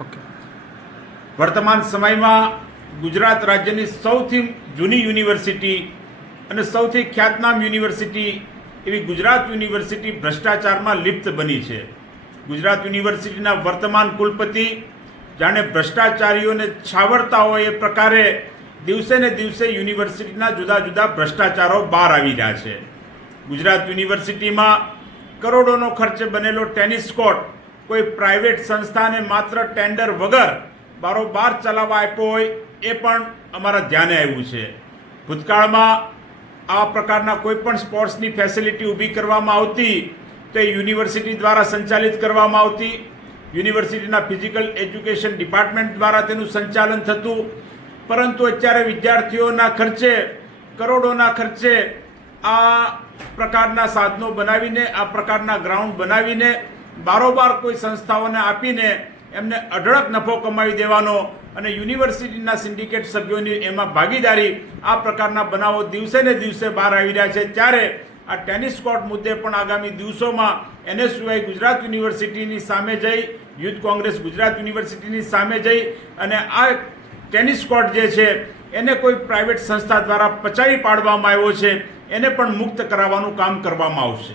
Okay. વર્તમાન સમયમાં ગુજરાત રાજ્યની સૌથી જૂની યુનિવર્સિટી અને સૌથી ખ્યાતનામ યુનિવર્સિટી એવી ગુજરાત યુનિવર્સિટી ભ્રષ્ટાચારમાં લિપ્ત બની છે. ગુજરાત યુનિવર્સિટીના વર્તમાન કુલપતિ જાણે ભ્રષ્ટાચારીઓને છાવરતા હોય એ પ્રકારે દિવસે ને દિવસે યુનિવર્સિટીના જુદા જુદા ભ્રષ્ટાચારો બહાર આવી રહ્યા છે. ગુજરાત યુનિવર્સિટીમાં કરોડોનો ખર્ચે બનેલો ટેનિસ કોર્ટ કોઈ પ્રાઇવેટ સંસ્થાને માત્ર ટેન્ડર વગર બારોબાર ચલાવવા આપ્યો હોય એ પણ અમારા ધ્યાને આવ્યું છે. ભૂતકાળમાં આ પ્રકારના કોઈ પણ સ્પોર્ટ્સની ફેસિલિટી ઊભી કરવામાં આવતી તો એ યુનિવર્સિટી દ્વારા સંચાલિત કરવામાં આવતી. યુનિવર્સિટીના ફિઝિકલ એજ્યુકેશન ડિપાર્ટમેન્ટ દ્વારા તેનું સંચાલન થતું. પરંતુ અત્યારે વિદ્યાર્થીઓના ખર્ચે કરોડોના ખર્ચે આ પ્રકારના સાધનો બનાવીને આ પ્રકારના ગ્રાઉન્ડ બનાવીને બારોબાર કોઈ સંસ્થાઓને આપીને એમને અઢળક નફો કમાવી દેવાનો અને યુનિવર્સિટીના સિન્ડિકેટ સભ્યોની એમાં ભાગીદારી આ પ્રકારના બનાવો દિવસે ને દિવસે બહાર આવી રહ્યા છે. ત્યારે આ ટેનિસ કોર્ટ મુદ્દે પણ આગામી દિવસોમાં NSUI ગુજરાત યુનિવર્સિટીની સામે જઈ, યુથ કોંગ્રેસ ગુજરાત યુનિવર્સિટીની સામે જઈ અને આ ટેનિસ કોર્ટ જે છે એને કોઈ પ્રાઇવેટ સંસ્થા દ્વારા પચાવી પાડવામાં આવ્યો છે એને પણ મુક્ત કરાવવાનું કામ કરવામાં આવશે.